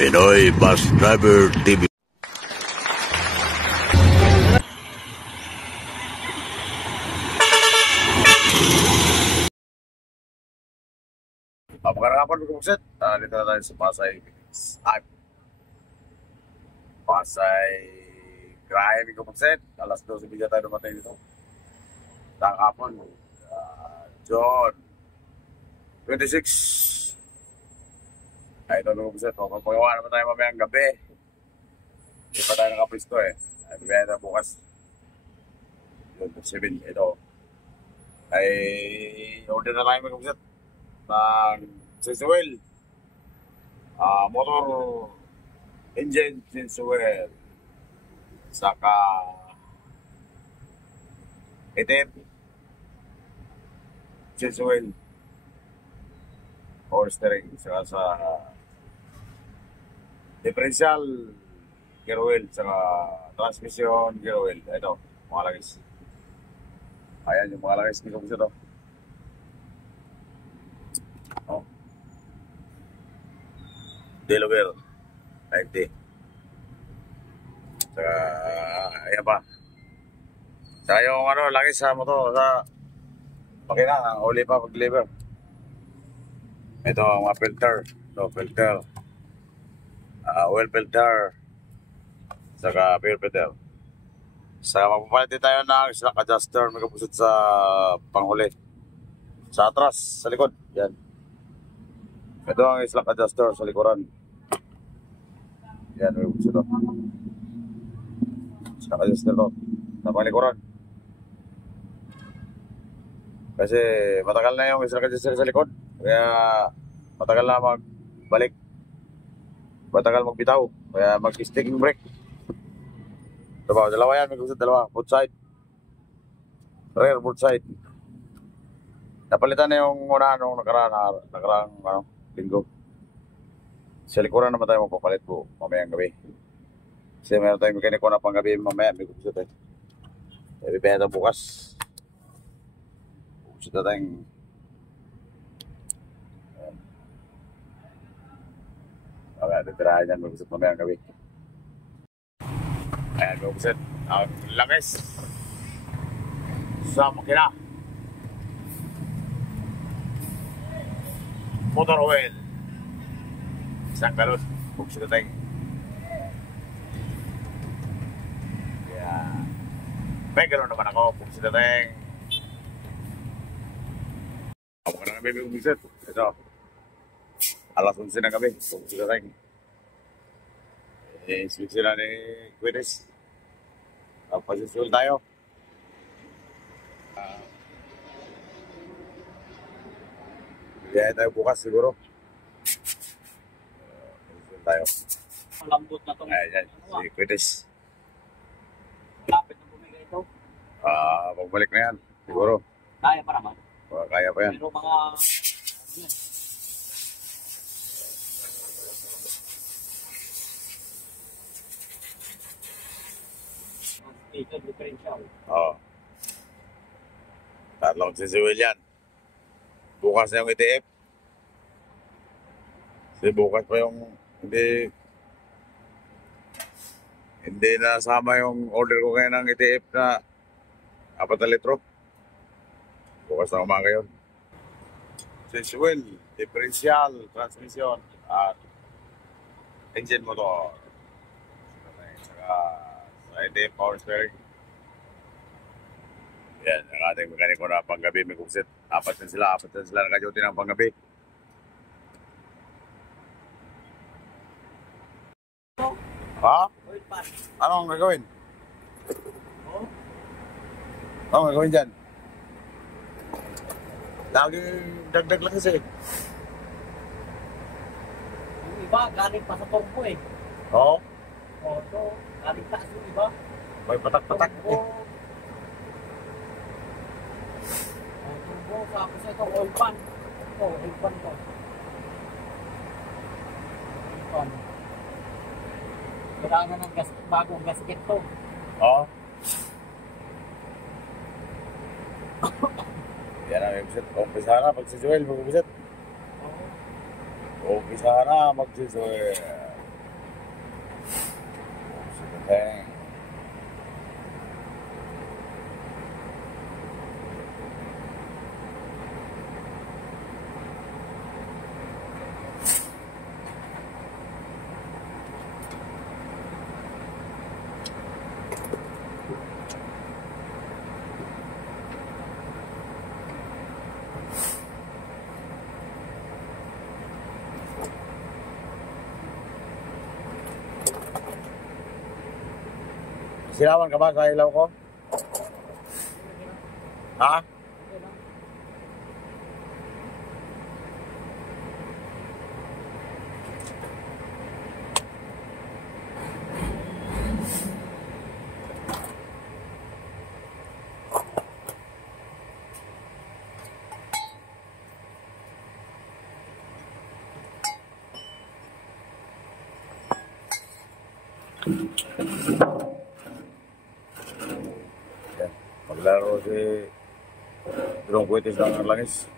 Pinoy Bus Driver TV. Magandang hapon mga kapatid. Dito na tayo sa Pasay Grahe mga kapatid. Alas 12 tayo dumating dito. Tang hapon. John 26. Ay, ito mga kapatid. Pagawa naman tayo mamayang gabi. Hindi pa tayo nakapristo eh. Ay, bibigyan tayo bukas. Yun, 7. Ito. Ay, order na tayo mga kapatid. Ng change oil, motor engine change oil, saka itim change oil, or steering, saka sa differential gear oil, saka transmission gear oil. Ito, mga lagis. Ayan yung mga lagis nito po siya to. Delaware 90. Saka ayan pa. Saka yung lagi sa motor sa makina, ang huli pa pag-deliver. Ito ang mga filter. Ito filter, oil filter, saka fuel filter. Saka mapapalit din tayo ng slack adjuster, may kapusot sa panghuli, sa atras, sa likod. Yan. Ito ang slack adjuster sa likuran. Yan, may kapusot ito. Slack adjuster ito sa panglikuran. Kasi matagal na yung slack adjuster sa likod. Kaya matagal na magbalik. Matagal magbitaw. Kaya mag-sticking brake. Ito ba? Dalawa yan, may kapusot. Dalawa. Both side. Rear, both side. Napalitan na yung unahan nung nakarang linggo. Sa likuran naman tayo magpapalit po mamayang gabi. Kasi meron tayong mekaniko na pang gabi mamaya. May kupusot tayo. Bibigyan tayo bukas. Kupusot na tayong titirahan yan. May kupusot mamayang gabi. Ayan, may kupusot. Ang langis sa makina. Motor oil. Isang galon. Kupusot na tayo. Kaya may galon naman ako. Kupusot na tayo. Ako ka na nga baby kupusot. Ito. Alas 11 na gabi. Kupusot na tayo. Switch sila ni Quiris. Pasisual tayo. Bigyan tayo bukas siguro. Tayo. Malambot na itong Ayan, si Quiris. Lapit na bumigay ito. Pagbalik na yan, siguro. Kaya pa naman. Kaya pa yan. Pero mga ito differential. Oo. Tatlong sisiwil yan. Bukas na yung ETF. Kasi bukas pa yung hindi nasama yung order ko ngayon ng ETF na 4 na litro. Bukas na umaga yun. Sisiwil, differential, transmission, at engine motor. Saka sa ETF power steering. Yan, ang ating mekaniko na panggabi may kupsit. Apat na sila naka-duty ng panggabi. Ha? Anong gagawin? Anong gagawin dyan? Laging dagdag lang kasi. Yung iba, galing pa sa turbo eh. Oo? O, ito, galing taas yung iba. May patak-patak. Turbo. Turbo, tapos ito, oil pan. Ito, oil pan to. Oil pan. Kailangan ng bagong gasket to. Oo. Yan ang website. Umpisa na pag si Joel mag-umpisa. Umpisa na mag si Joel. Okay. Sinawan ka ba sa ilaw ko? Ha? Yan. Maglaro si Durong Puitis ng Langis.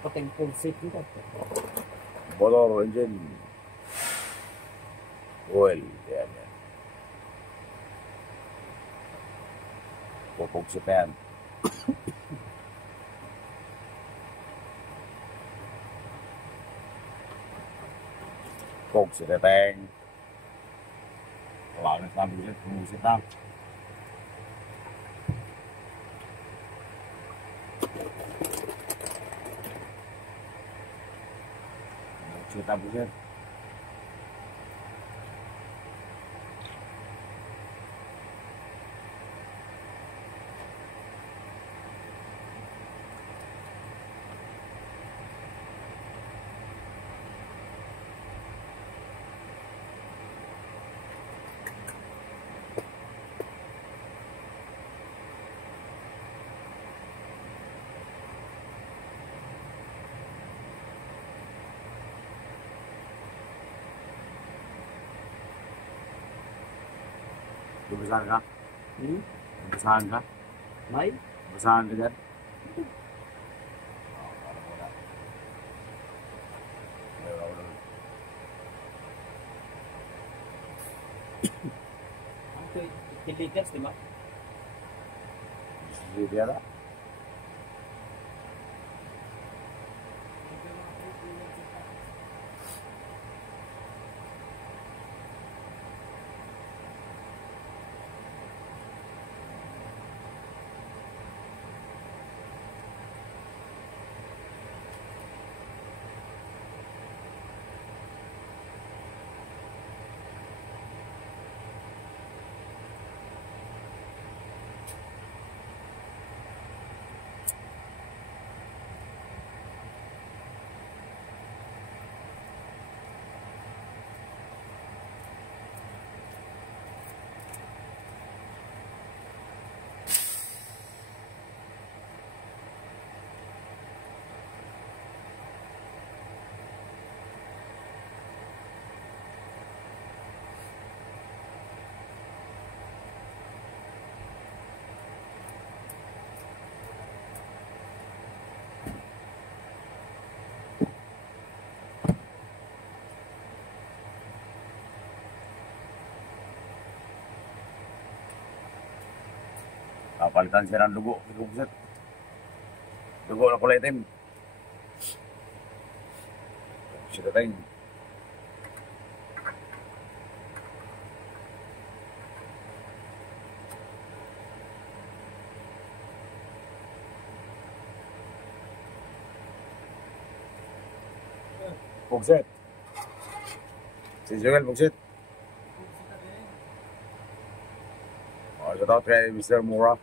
Pating full seat dito. Motor, engine, oil. Yan, yan. Pupog si Pen. Pupog si Teteng. Wala na sabi ulit, pumusit na. Kita buset. Basahan ka? Basahan ka? May? Basahan ka dyan? Ang 50 liters, di ba? Sige na. Kapalitan siya ng dugo. Dugo na kulay itim. Si Teteng. Pugset. Si Joel Pugset. Oh, shout out kay Mr. Mura.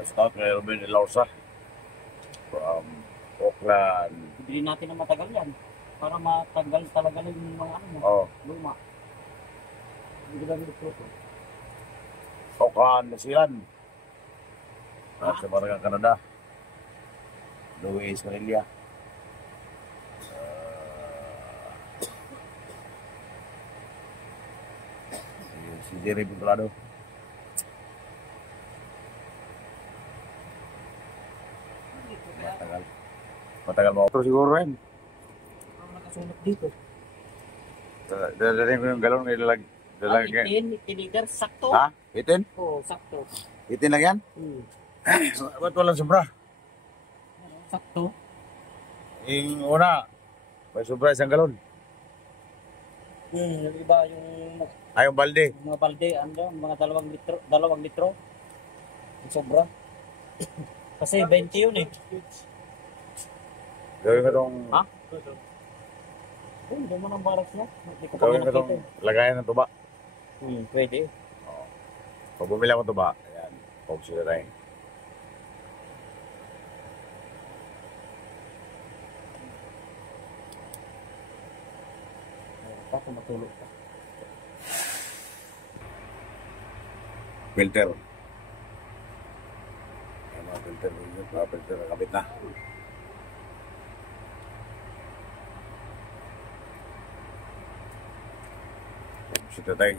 Shout out kay Ruben Ilausa from Oakland. Bili natin ng matagal yan. Para matagal talaga yung mga ano mo. Oh, Luma. Hindi lang yung fruto. Oakland, New Zealand. At sa Barangay Canada. Luis Cornelia. Si Jerry Pintolado. Matagal. Matagal mo. Pero siguro rin. Ang nakasunod dito. Dadaling ko yung galon na ilalagay. Ah, 18 liter, sakto. Ha? 18? Oo, sakto. 18 lang yan? Hmm. Ba't walang sobra? Sakto. Yung una, may sobra isang galon. Yung iba yung Ay, yung balde. mga balde, ano, mga 2 litro. Yung sobra. Kasi 20 yun eh. Gawin ko itong, Ha? Oh, hindi mo ng barak mo. Hindi ko pa gawin ko itong nakita. lagayan ng tuba. Pwede. Pag bumili ako ng tuba, ayan, pag sila rin. Baka matulog ka. Filter. Ayan, mga filter. Mga filter na kapit na. Sita tayo.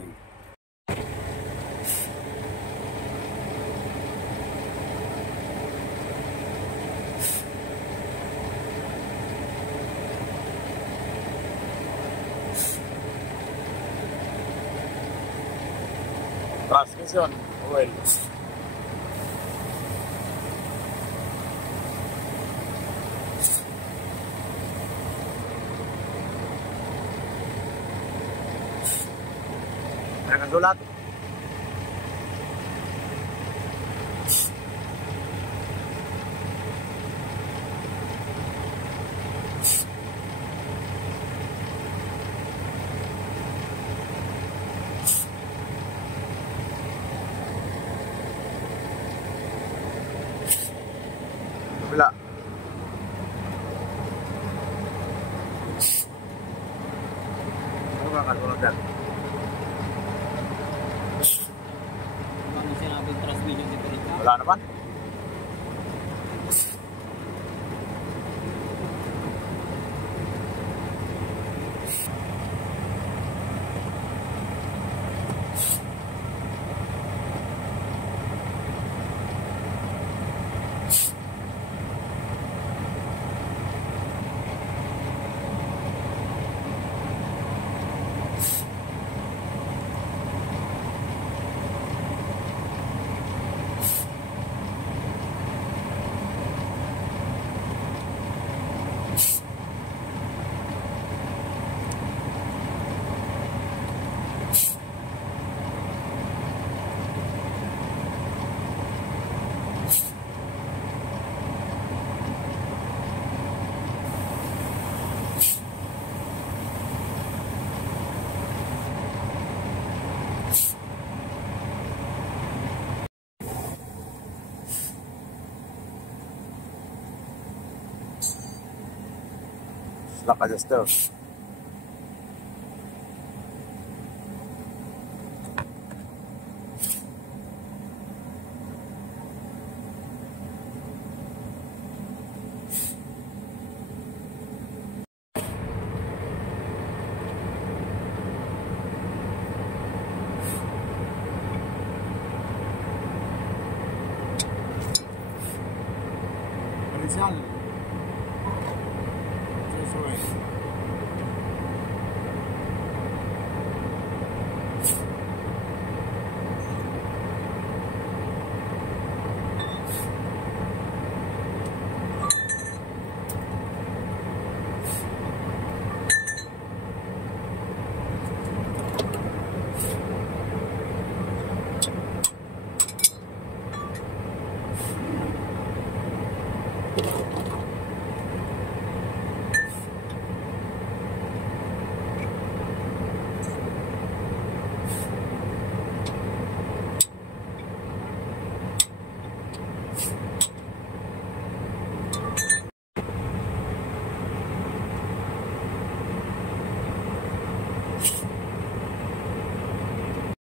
Transmission oil. Nakasulat. Wala. Ano ka kasunod yan? Ano sinabing transmission differential? Wala naman. Slack adjuster. Rizal.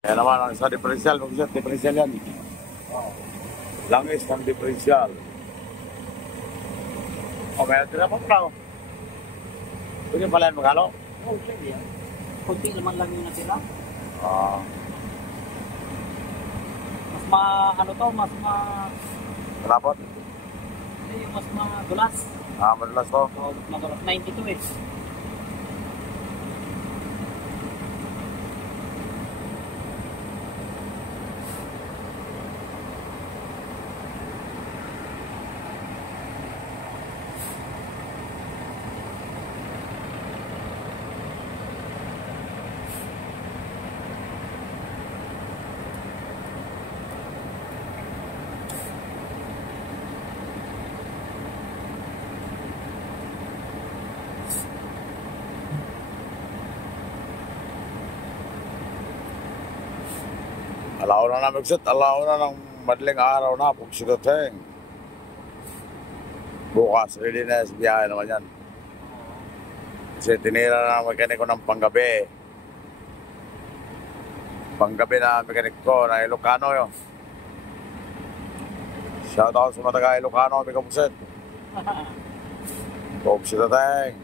Kaya naman, ang sa differential, mag-isip, differential yan. Langis ng differential. O, meron sila pang brown. Pwede pala yan maghalo. Oh, pwede yan. Kunti naman lang yung natira. Ah, Mas ano to, mas malapot. hindi, mas madulas. Ah, madalas to. So, madulas 92 eh. Alaw na namin sit. Alaw na ng madaling araw na. Pag sinuteng. Bukas, ready na sa biyahe naman yan. Kasi tinira na ng mekaniko ng panggabi. Panggabi na mekaniko na Ilocano yun. Shout out sa mga taga Ilocano, may kapusit. Pag sinuteng.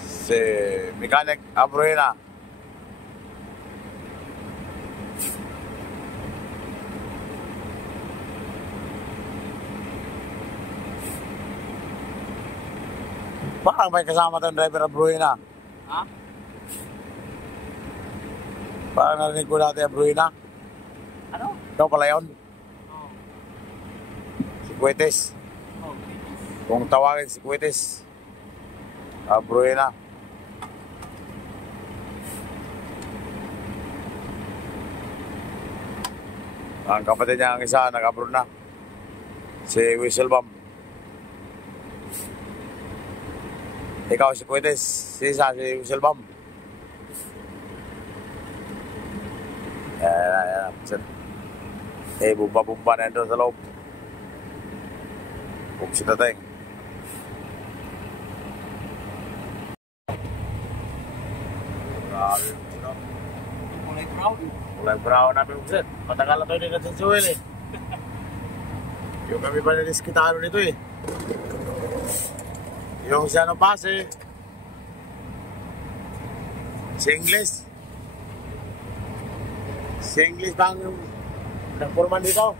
Si Mechanic Abruena. Parang may kasama tayong driver Abruena. Ha? Parang narinig ko dati Abruena. Ano? Ikaw pala yun. Oh. Si Cuetes. Oh, Kung tawagin si Cuetes. Abruena. Ang kapatid niya ang isa nag-abroad na. Si Whistlebomb. Ikaw si Cuetes. Si isa si Whistlebomb. Ayan. Eh, bumba-bumba na doon sa loob. Huwag si Tateng. Grabe yung sino. kulay brown. Kulay brown namin uksit. Matagal na ito hindi natin si Will eh. Yung kami pa niliskitano nito eh. Yung si ano pa si English. Si English bang yung nagpurman dito?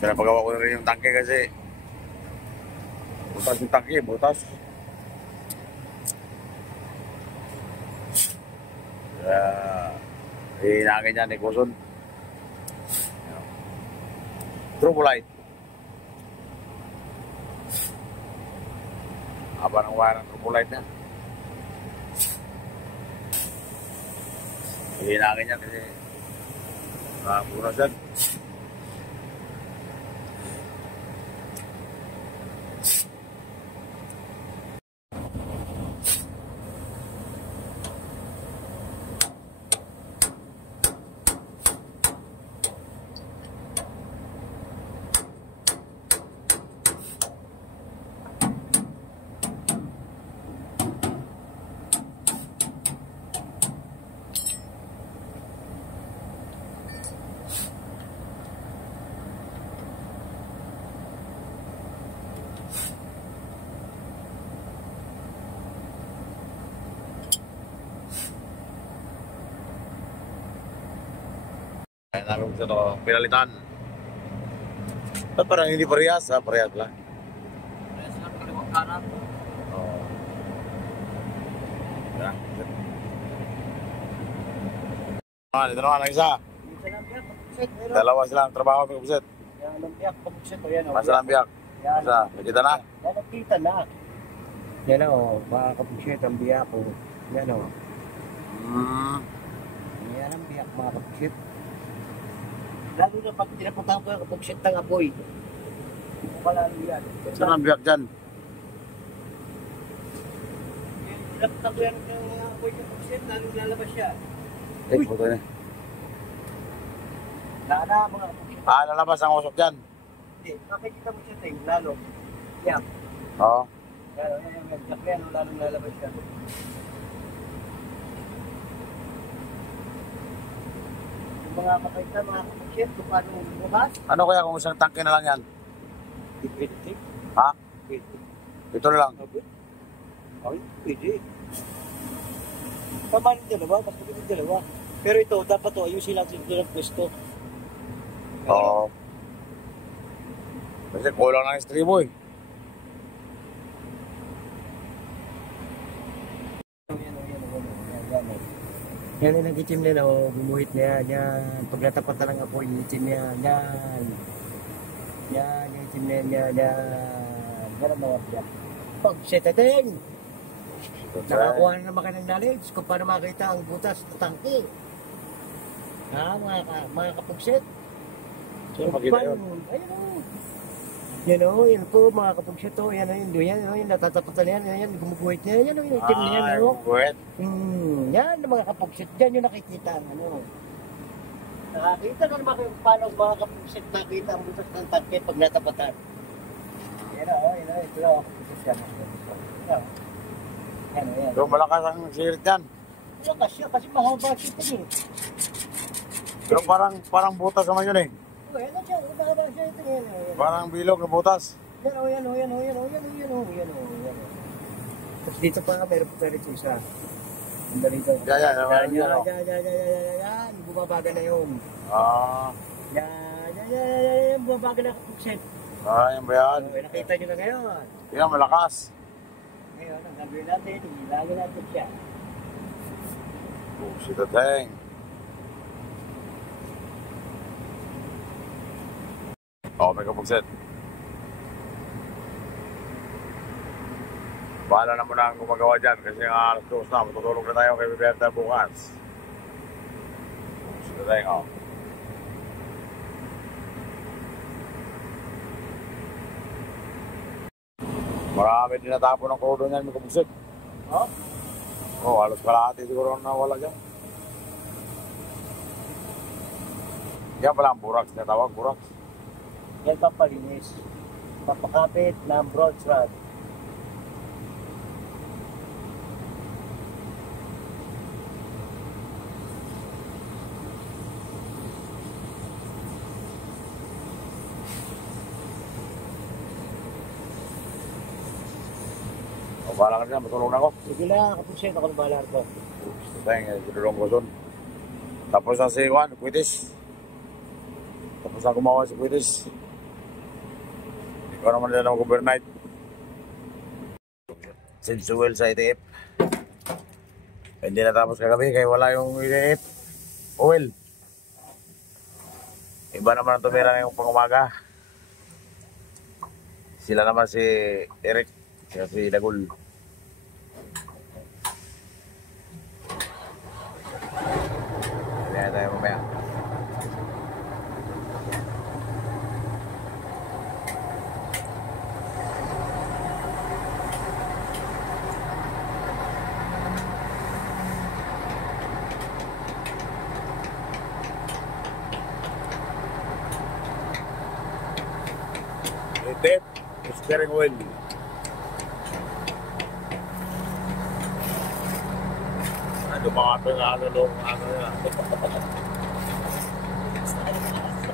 Pinapagawa ko na rin yung tangke kasi butas yung tangke, butas. Kaya hinangin niya ni Kusun. Trubulite. Haba ng wire ng trubulite niya. Hinangin niya kasi bunas yan. Kaya namin gusto ito, pinalitan. Ba't parang hindi parehas? Parehas lang. Kaya sila kaliwang kanan. Oo. Yan. Dito naman ang isa. Minsan ang biyak, pagkuksit. Dalawa silang trabaho, may kupusit. Yan ang biyak, pagkuksit. O yan o. Masa lang biyak. Yan. Isa, nakita na. Yan ang kita na. Yan o, mga kapagkuksit ang biyak o. Yan o. Yan ang biyak, mga kapagkuksit. Lalo na pag tinapuntahan ko yung kapagkuksit ng apoy. Malalo yan. Saan ang biyak dyan? Laptop yan yung apoy yung percent, lalong lalabas siya. Eh, puto na. Lana, mga percent. Lalabas ang usok dyan. Hindi, makikita mo siya, Teng, lalo. Yan. Oo. Yan, lalong lalabas siya. Yung mga makita, mga percent, kung paano lumabas. Ano kaya kung isang tangke na lang yan? Pwede. Ha? Pwede. Ito na lang. Ay, pwede. Tama yung dalawa, mas maganda yung dalawa. Pero ito, dapat to, ayusin lang yung pwesto. Oo. Kasi kulang ng estribo eh. Yan yung nag-itim nila, o bumuhit na yan, yan. Pag natapatan ng apoy, itim yan, yan. Yan, yung itim na yan, yan. Yan ang mga yan. Pag setating, nakakuha na naman kayo ng knowledge kung paano makita ang butas ng tangke. Ha, mga kapugset. Sino makita yun? Ayun o. Yan o, yan po, mga kapugset o. Yan o, yung natatapatan yan, yan, gumuguhit niya, yan o, yung itim na yan o. Buwet. Yan, mga kapugsit, dyan yung nakikita ang ano. Nakakita ka naman kung paano mga kapugsit nakita ang butas ng tangke pag natapatan. Yan o, ito na, kapugsit yan. Yan. So malakas ang sirit yan. Malakas siya kasi mahaba siya ito eh. Pero parang butas naman yun eh. Yan siya, mahaba siya ito. Yan. Parang bilog na butas. Yan. Tapos dito pa, meron pa rin isa. Ang dito. Yan. Bumabaga na yun. Yan. Bumabaga na kapugsit. Yan ba yan? Nakita nyo na ngayon. Yan, malakas. Ngayon, ang gagawin natin, ilagay natin siya. Si Tateng. May kapugsit. Bahala na muna ang gumagawa dyan kasi nga alas 2 na, matutulog na tayo kay Biberta bukas. Si Tateng, Marami din natapon ng cordon yan, may kapugsit. Halos kalahati siguro na wala dyan. Yan pala ang buraks na tawag, buraks. Yan papalinis. Papakapit ng broad rod. Bahala ka dyan, matulog na ako. Sige lang, kapugsit ako ng balar ko. Tateng, sinulong ko doon. Tapos na si Juan, Quitis. Tapos na gumawa si Quitis. Ikaw naman nila mag-overnight. Sensual sa ITF. Hindi natapos kagabi kaya wala yung ITF. Oil. Iba naman ang tumira ngayong pang-umaga. Sila naman si Eric. Si Dagul. Kaya tayo mamaya. Tip, steering wheel. Ano mga ito na ano na.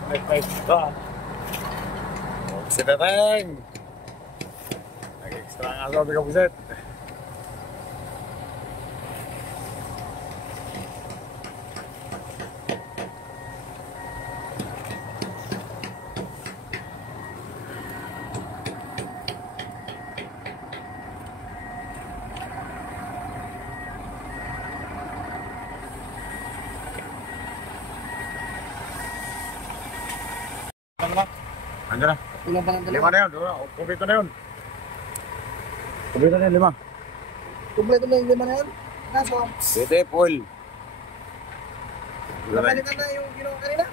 May ka. Si Tateng. Nag-extra nga sa mga kapusit. Andiyan na. Ilang ba ng Lima na yun. Kumpleto na yun. Kumpleto na yun, 5. Kompleto na yung 5 na yan? Kaso, Tip, oil. napalitan na yung ginawa kanina?